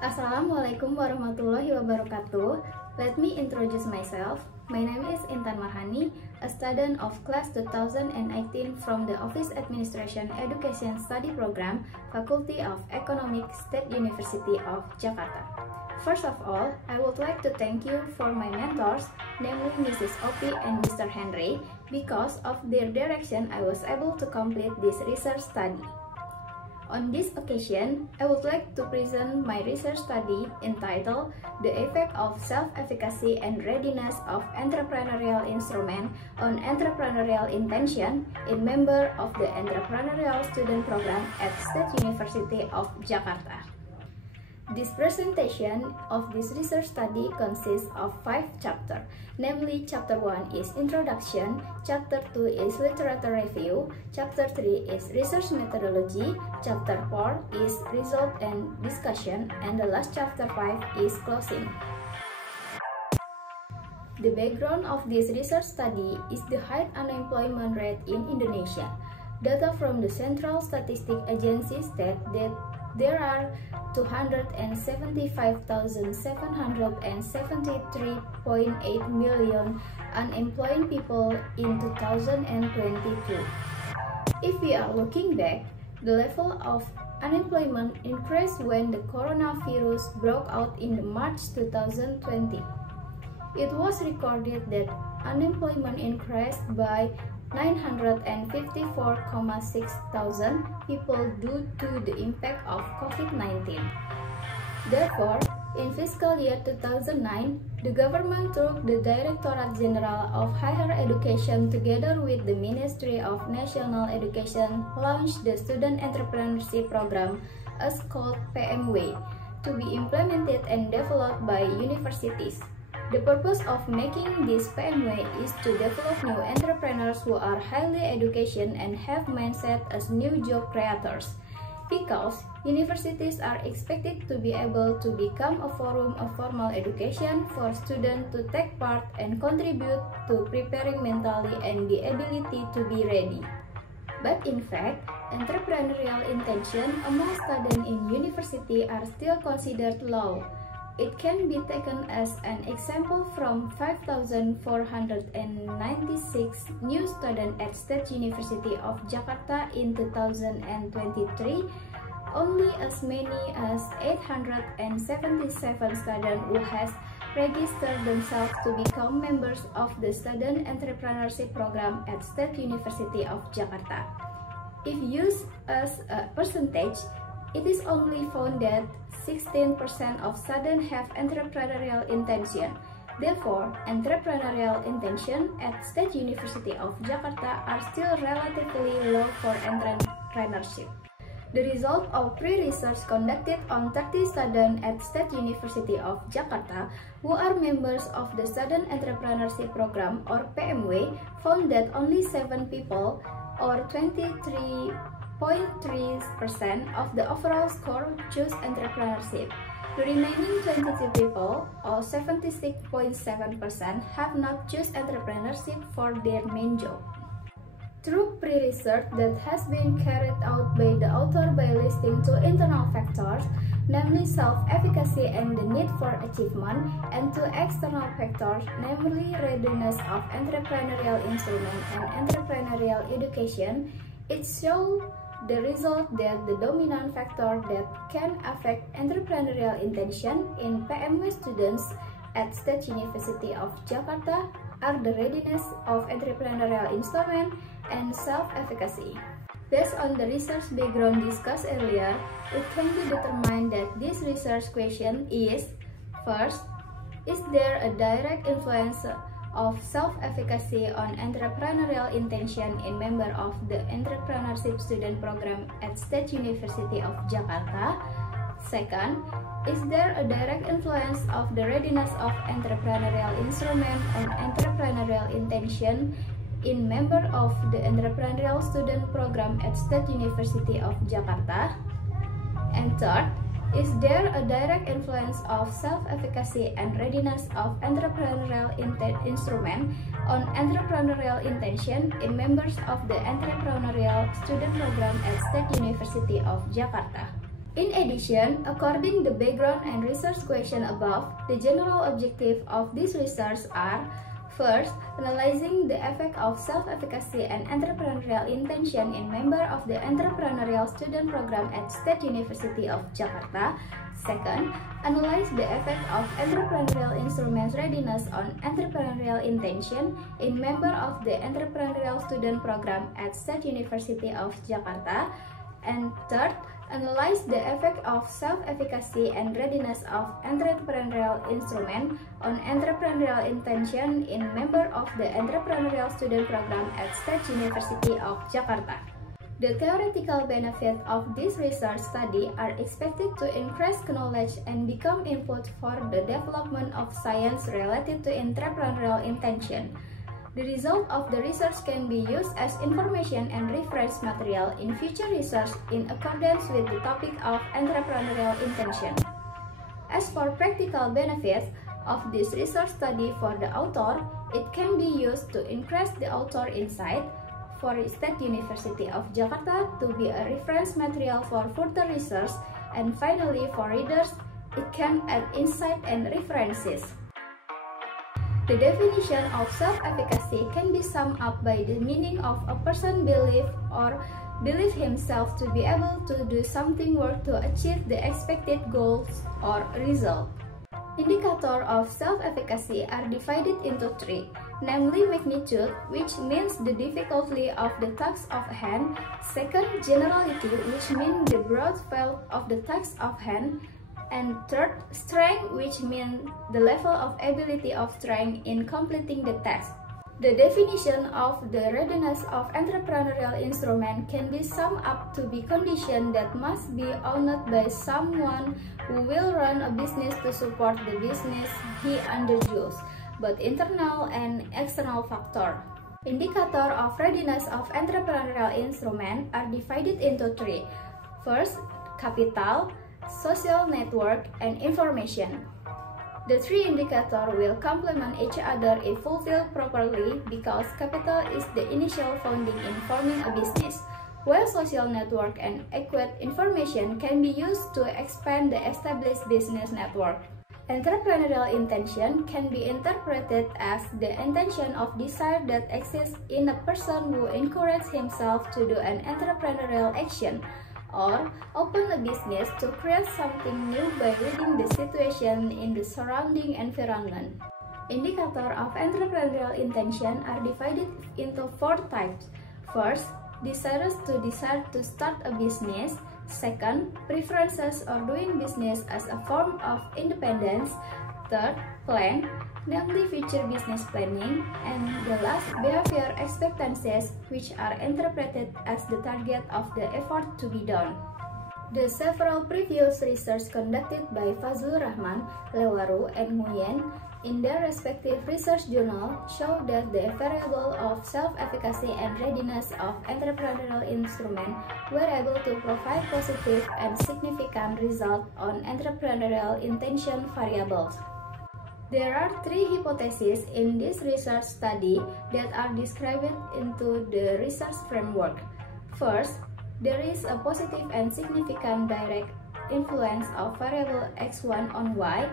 Assalamualaikum warahmatullahi wabarakatuh. Let me introduce myself. My name is Intan Marhani, a student of class 2018 from the Office Administration Education Study Program, Faculty of Economics, State University of Jakarta. First of all, I would like to thank you for my mentors, namely Mrs. Opi and Mr. Henry. Because of their direction, I was able to complete this research study. On this occasion, I would like to present my research study entitled The Effect of Self-Efficacy and Readiness of Entrepreneurial Instrument on Entrepreneurial Intention in Member of the Entrepreneurial Student Program at State University of Jakarta. This presentation of this research study consists of 5 chapters, namely Chapter 1 is Introduction, Chapter 2 is Literature Review, Chapter 3 is Research Methodology, Chapter 4 is Result and Discussion, and the last Chapter 5 is Closing. The background of this research study is the high unemployment rate in Indonesia. Data from the Central Statistic Agency state that there are 275,773.8 million unemployed people in 2022. If we are looking back, the level of unemployment increased when the coronavirus broke out in March 2020. It was recorded that unemployment increased by 954,6 thousand people due to the impact of COVID-19. Therefore, in fiscal year 2009, the government through the Directorate General of Higher Education together with the Ministry of National Education launched the Student Entrepreneurship Program as called PMW to be implemented and developed by universities. The purpose of making this PMW is to develop new entrepreneurs who are highly educated and have mindset as new job creators, because universities are expected to be able to become a forum of formal education for students to take part and contribute to preparing mentally and the ability to be ready. But in fact, entrepreneurial intention among students in university are still considered low. It can be taken as an example from 5,496 new students at State University of Jakarta in 2023, only as many as 877 students who has registered themselves to become members of the Student Entrepreneurship Program at State University of Jakarta. If used as a percentage, it is only found that 16% of students have entrepreneurial intention. Therefore, entrepreneurial intention at State University of Jakarta are still relatively low for entrepreneurship. The result of pre-research conducted on 30 students at State University of Jakarta who are members of the Student Entrepreneurship Program or PMW found that only 7 people or 23.3% of the overall score choose entrepreneurship. The remaining 22 people, or 76.7%, have not choose entrepreneurship for their main job. Through pre-research that has been carried out by the author by listing 2 internal factors, namely self-efficacy and the need for achievement, and 2 external factors, namely readiness of entrepreneurial instrument and entrepreneurial education, it shows the result that the dominant factor that can affect entrepreneurial intention in PMW students at State University of Jakarta are the readiness of entrepreneurial instrument and self-efficacy. Based on the research background discussed earlier, it can be determined that this research question is: first, is there a direct influence of self-efficacy on entrepreneurial intention in member of the Entrepreneurship Student Program at State University of Jakarta? Second, is there a direct influence of the readiness of entrepreneurial instrument on entrepreneurial intention in member of the Entrepreneurial Student Program at State University of Jakarta? And third, Is there a direct influence of self-efficacy and readiness of entrepreneurial instrument on entrepreneurial intention in members of the entrepreneurial student program at State University of Jakarta? In addition, according to the background and research question above, the general objective of this research are: first, analyzing the effect of self-efficacy and entrepreneurial intention in member of the entrepreneurial student program at State University of Jakarta. Second, analyze the effect of entrepreneurial instruments readiness on entrepreneurial intention in member of the entrepreneurial student program at State University of Jakarta. And third, analyze the effect of self-efficacy and readiness of entrepreneurial instrument on entrepreneurial intention in member of the entrepreneurial student program at State University of Jakarta. The theoretical benefits of this research study are expected to increase knowledge and become input for the development of science related to entrepreneurial intention. The result of the research can be used as information and reference material in future research in accordance with the topic of entrepreneurial intention. As for practical benefits of this research study for the author, it can be used to increase the author insight for State University of Jakarta to be a reference material for further research, and finally for readers, it can add insight and references. The definition of self-efficacy can be summed up by the meaning of a person believe himself to be able to do something work to achieve the expected goals or result. Indicators of self-efficacy are divided into three, namely magnitude, which means the difficulty of the task of hand; second, generality, which means the broad field of the task of hand; and third, strength, which means the level of ability of strength in completing the task. The definition of the readiness of entrepreneurial instrument can be summed up to be condition that must be owned by someone who will run a business to support the business he undergoes, both internal and external factor. Indicators of readiness of entrepreneurial instrument are divided into three. First, capital, social network, and information. The three indicators will complement each other if fulfilled properly because capital is the initial founding in forming a business, while social network and adequate information can be used to expand the established business network. Entrepreneurial intention can be interpreted as the intention of desire that exists in a person who encourages himself to do an entrepreneurial action, or open a business to create something new by reading the situation in the surrounding environment. Indicators of entrepreneurial intention are divided into four types. First, desire to start a business. Second, preferences or doing business as a form of independence. Third, plan, namely future business planning, and the last, behavior expectancies, which are interpreted as the target of the effort to be done. The several previous research conducted by Fazlur Rahman, Lewaru, and Nguyen in their respective research journal show that the variable of self-efficacy and readiness of entrepreneurial instrument were able to provide positive and significant results on entrepreneurial intention variables. There are three hypotheses in this research study that are described into the research framework. First, there is a positive and significant direct influence of variable x1 on y.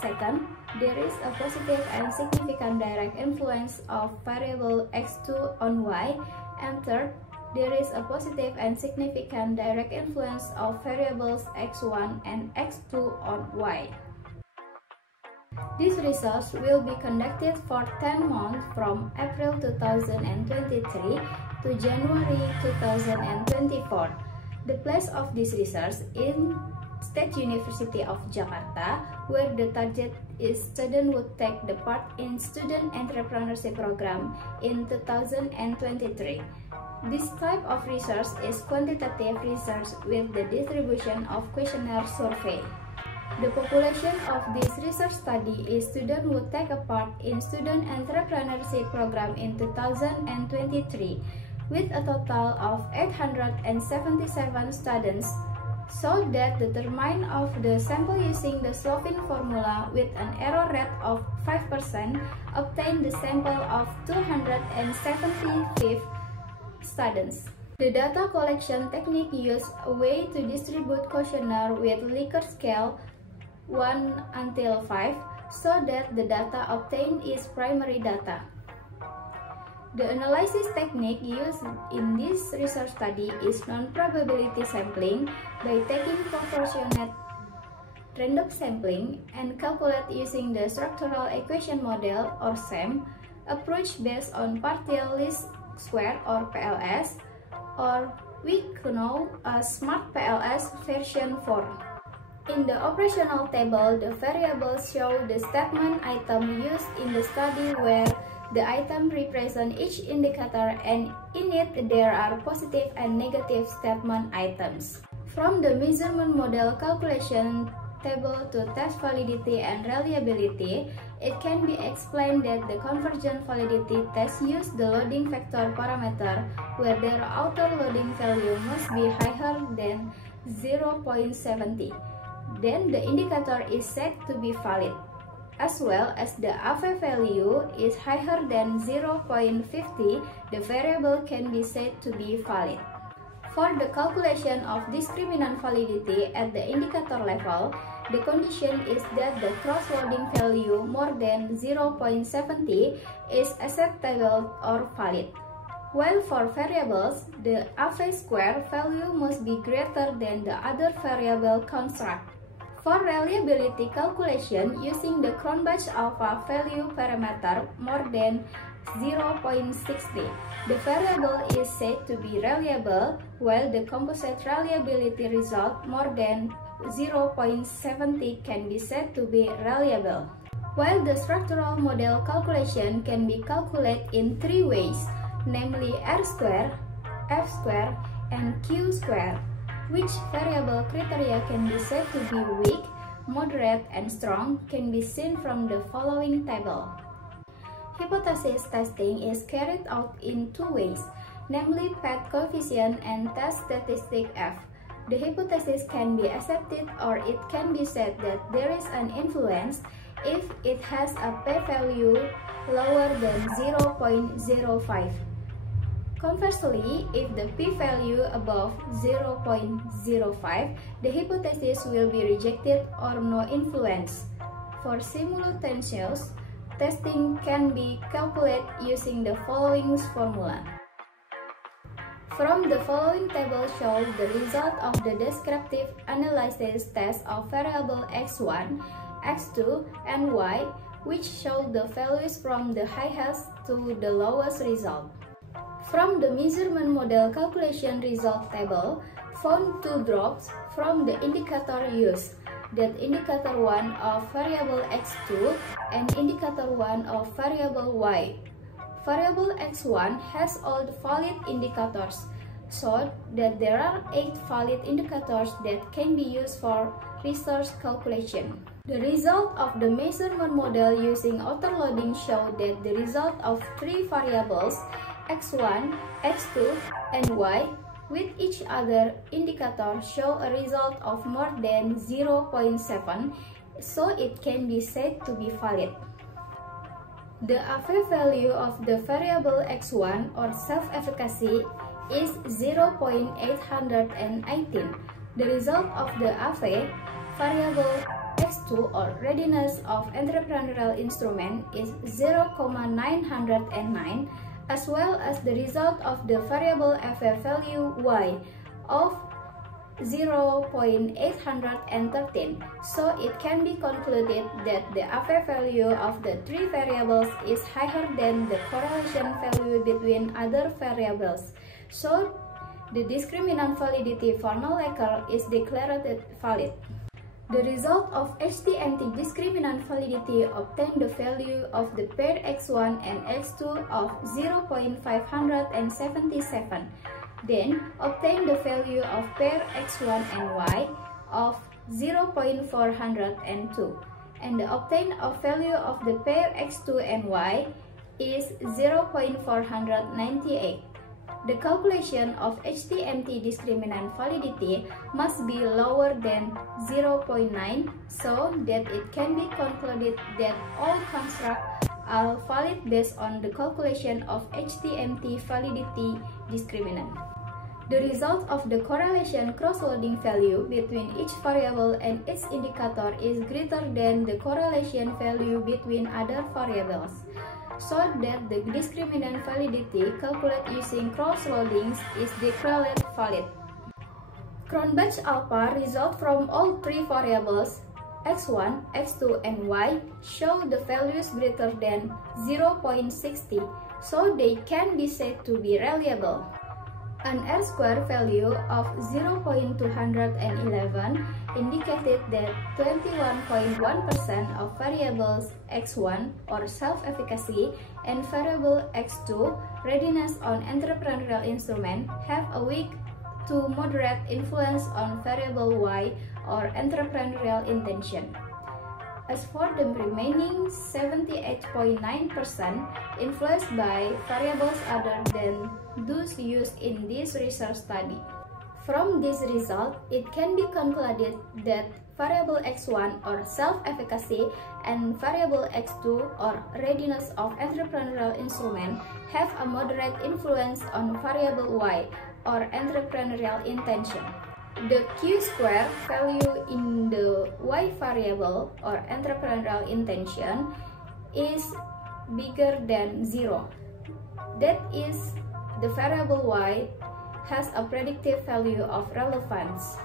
Second, there is a positive and significant direct influence of variable x2 on y. And third, there is a positive and significant direct influence of variables x1 and x2 on y. This research will be conducted for 10 months from April 2023 to January 2024. The place of this research in State University of Jakarta, where the target is students would take the part in Student Entrepreneurship Program in 2023. This type of research is quantitative research with the distribution of questionnaire survey. The population of this research study is students who take a part in Student Entrepreneurship Program in 2023, with a total of 877 students So that determine of the sample using the Slovin formula with an error rate of 5% obtain the sample of 275 students. The data collection technique uses a way to distribute questionnaire with Likert scale 1 until 5 so that the data obtained is primary data. The analysis technique used in this research study is non-probability sampling by taking proportionate random sampling and calculate using the structural equation model or SEM approach based on partial least square or PLS, or we know as Smart PLS version 4. In the operational table, the variables show the statement item used in the study where the item represents each indicator and in it there are positive and negative statement items. From the measurement model calculation table to test validity and reliability, it can be explained that the convergent validity test use the loading factor parameter where their outer loading value must be higher than 0.70. Then the indicator is said to be valid, as well as the AV value is higher than 0.50, the variable can be said to be valid. For the calculation of discriminant validity at the indicator level, the condition is that the cross-loading value more than 0.70 is acceptable or valid. While for variables, the AV square value must be greater than the other variable construct. For reliability calculation using the Cronbach alpha value parameter more than 0.60, the variable is said to be reliable, while the composite reliability result more than 0.70 can be said to be reliable. While the structural model calculation can be calculated in three ways, namely R square, F square, and Q square. Which variable criteria can be said to be weak, moderate, and strong can be seen from the following table. Hypothesis testing is carried out in two ways, namely path coefficient and test statistic F. The hypothesis can be accepted or it can be said that there is an influence if it has a p-value lower than 0.05. Conversely, if the p-value above 0.05, the hypothesis will be rejected or no influence. For simultaneous testing can be calculated using the following formula. From the following table shows the result of the descriptive analysis test of variable x1, x2, and y, which show the values from the highest to the lowest result. From the measurement model calculation result table, found two drops from the indicator used, that indicator 1 of variable x2 and indicator 1 of variable y. Variable x1 has all the valid indicators, so that there are 8 valid indicators that can be used for research calculation. The result of the measurement model using outer loading show that the result of 3 variables x1, x2, and y with each other indicator show a result of more than 0.7, so it can be said to be valid. The AV value of the variable x1 or self-efficacy is 0.818. The result of the AV variable x2 or readiness of entrepreneurial instrument is 0.909, as well as the result of the variable AV value y of 0.813. So it can be concluded that the AV value of the 3 variables is higher than the correlation value between other variables. So the discriminant validity for null-Lakers is declared valid. The result of HT-NT discriminant validity obtained the value of the pair x1 and x2 of 0.577. Then obtain the value of pair x1 and y of 0.402. And the obtained value of the pair x2 and y is 0.498. the calculation of HTMT discriminant validity must be lower than 0.9 so that it can be concluded that all constructs are valid based on the calculation of HTMT validity discriminant. The result of the correlation cross-loading value between each variable and its indicator is greater than the correlation value between other variables, so that the discriminant validity calculated using cross-loadings is declared valid. Cronbach alpha result from all three variables x1, x2, and y show the values greater than 0.60, so they can be said to be reliable. An R-square value of 0.211 indicated that 21.1% of variables x1 or self-efficacy and variable x2 readiness on entrepreneurial instrument have a weak to moderate influence on variable y or entrepreneurial intention. As for the remaining 78.9% influenced by variables other than those used in this research study. From this result, it can be concluded that variable x1 or self-efficacy and variable x2 or readiness of entrepreneurial instrument have a moderate influence on variable y or entrepreneurial intention. The Q-square value in the y variable or entrepreneurial intention is bigger than 0. That is, the variable y has a predictive value of relevance.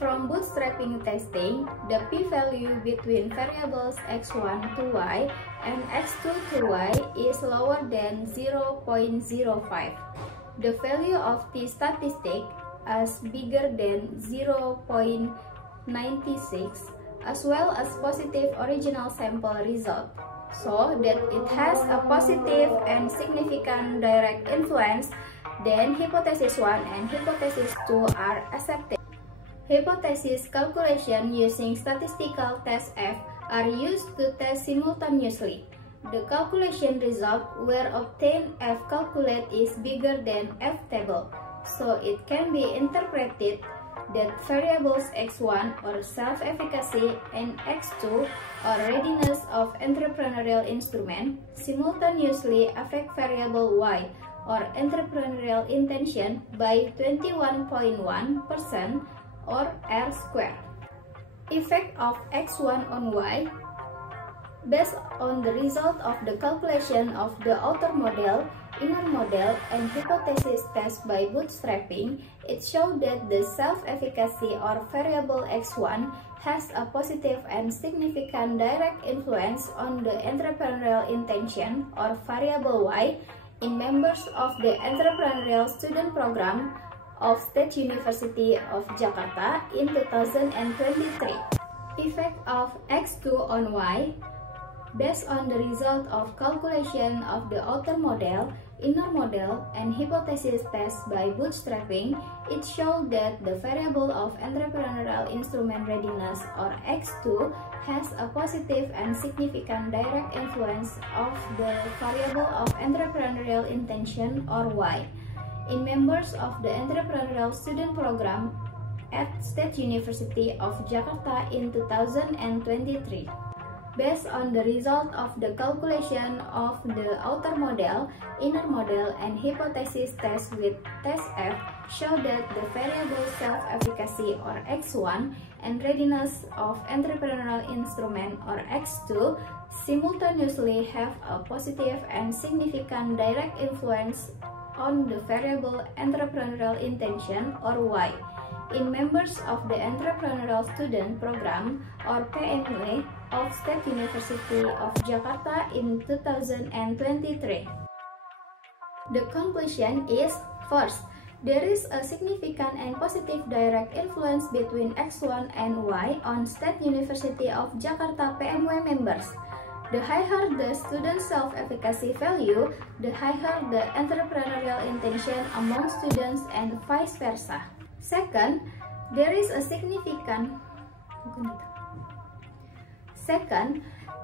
From bootstrapping testing, the p-value between variables x1 to y and x2 to y is lower than 0.05. The value of t statistic as bigger than 0.96, as well as positive original sample result, so that it has a positive and significant direct influence, then hypothesis 1 and hypothesis 2 are accepted. Hypothesis calculation using statistical test F are used to test simultaneously. The calculation result where obtained F calculate is bigger than F table. So it can be interpreted that variables x1 or self-efficacy and x2 or readiness of entrepreneurial instrument simultaneously affect variable y or entrepreneurial intention by 21.1% or R square. Effect of x1 on y. Based on the result of the calculation of the outer model, inner model, and hypothesis test by bootstrapping, it showed that the self-efficacy or variable x1 has a positive and significant direct influence on the entrepreneurial intention or variable y in members of the entrepreneurial student program of State University of Jakarta in 2023. Effect of x2 on y. Based on the result of calculation of the outer model, inner model, and hypothesis test by bootstrapping, it showed that the variable of entrepreneurial instrument readiness or x2 has a positive and significant direct influence of the variable of entrepreneurial intention or y in members of the entrepreneurial student program at State University of Jakarta in 2023. Based on the result of the calculation of the outer model, inner model, and hypothesis test with test F show that the variable self-efficacy or x1 and readiness of entrepreneurial instrument or x2 simultaneously have a positive and significant direct influence on the variable entrepreneurial intention or y in members of the entrepreneurial student program or PMW of State University of Jakarta in 2023. The conclusion is, first, there is a significant and positive direct influence between x1 and y on State University of Jakarta PMW members. The higher the student self-efficacy value, the higher the entrepreneurial intention among students and vice versa. Second, there is a significant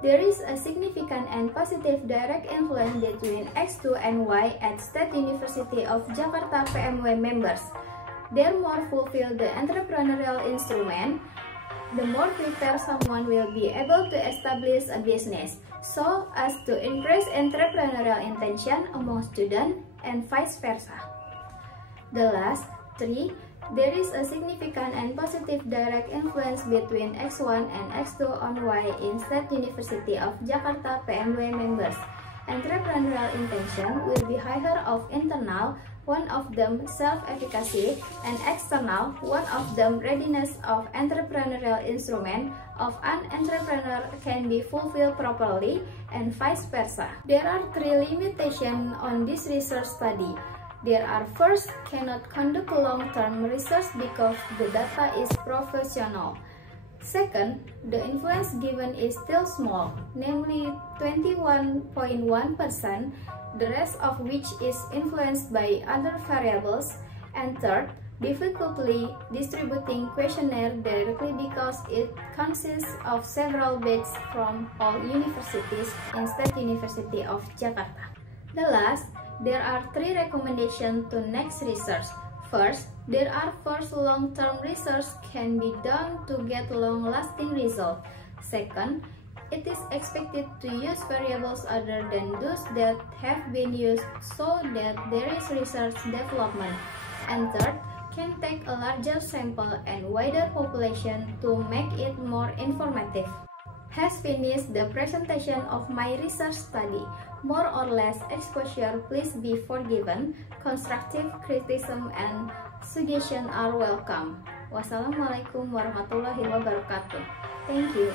There is a significant and positive direct influence between X2 and Y at State University of Jakarta PMW members. The more fulfill the entrepreneurial instrument, the more prepared someone will be able to establish a business, so as to increase entrepreneurial intention among students and vice versa. The last 3, there is a significant and positive direct influence between X1 and X2 on Y in State University of Jakarta PMW members. Entrepreneurial intention will be higher of internal, one of them self-efficacy, and external, one of them readiness of entrepreneurial instrument of an entrepreneur can be fulfilled properly, and vice versa. There are 3 limitations on this research study. There are first, cannot conduct long-term research because the data is professional. Second, the influence given is still small, namely 21.1%, the rest of which is influenced by other variables. And third, difficultly distributing questionnaire directly because it consists of several bids from all universities in State University of Jakarta. The last, there are 3 recommendations to next research. First, there are long-term research can be done to get long-lasting results. Second, it is expected to use variables other than those that have been used so that there is research development. And third, can take a larger sample and wider population to make it more informative. Has finished the presentation of my research study. More or less exposure, please be forgiven. Constructive criticism and suggestion are welcome. Wassalamualaikum warahmatullahi wabarakatuh. Thank you.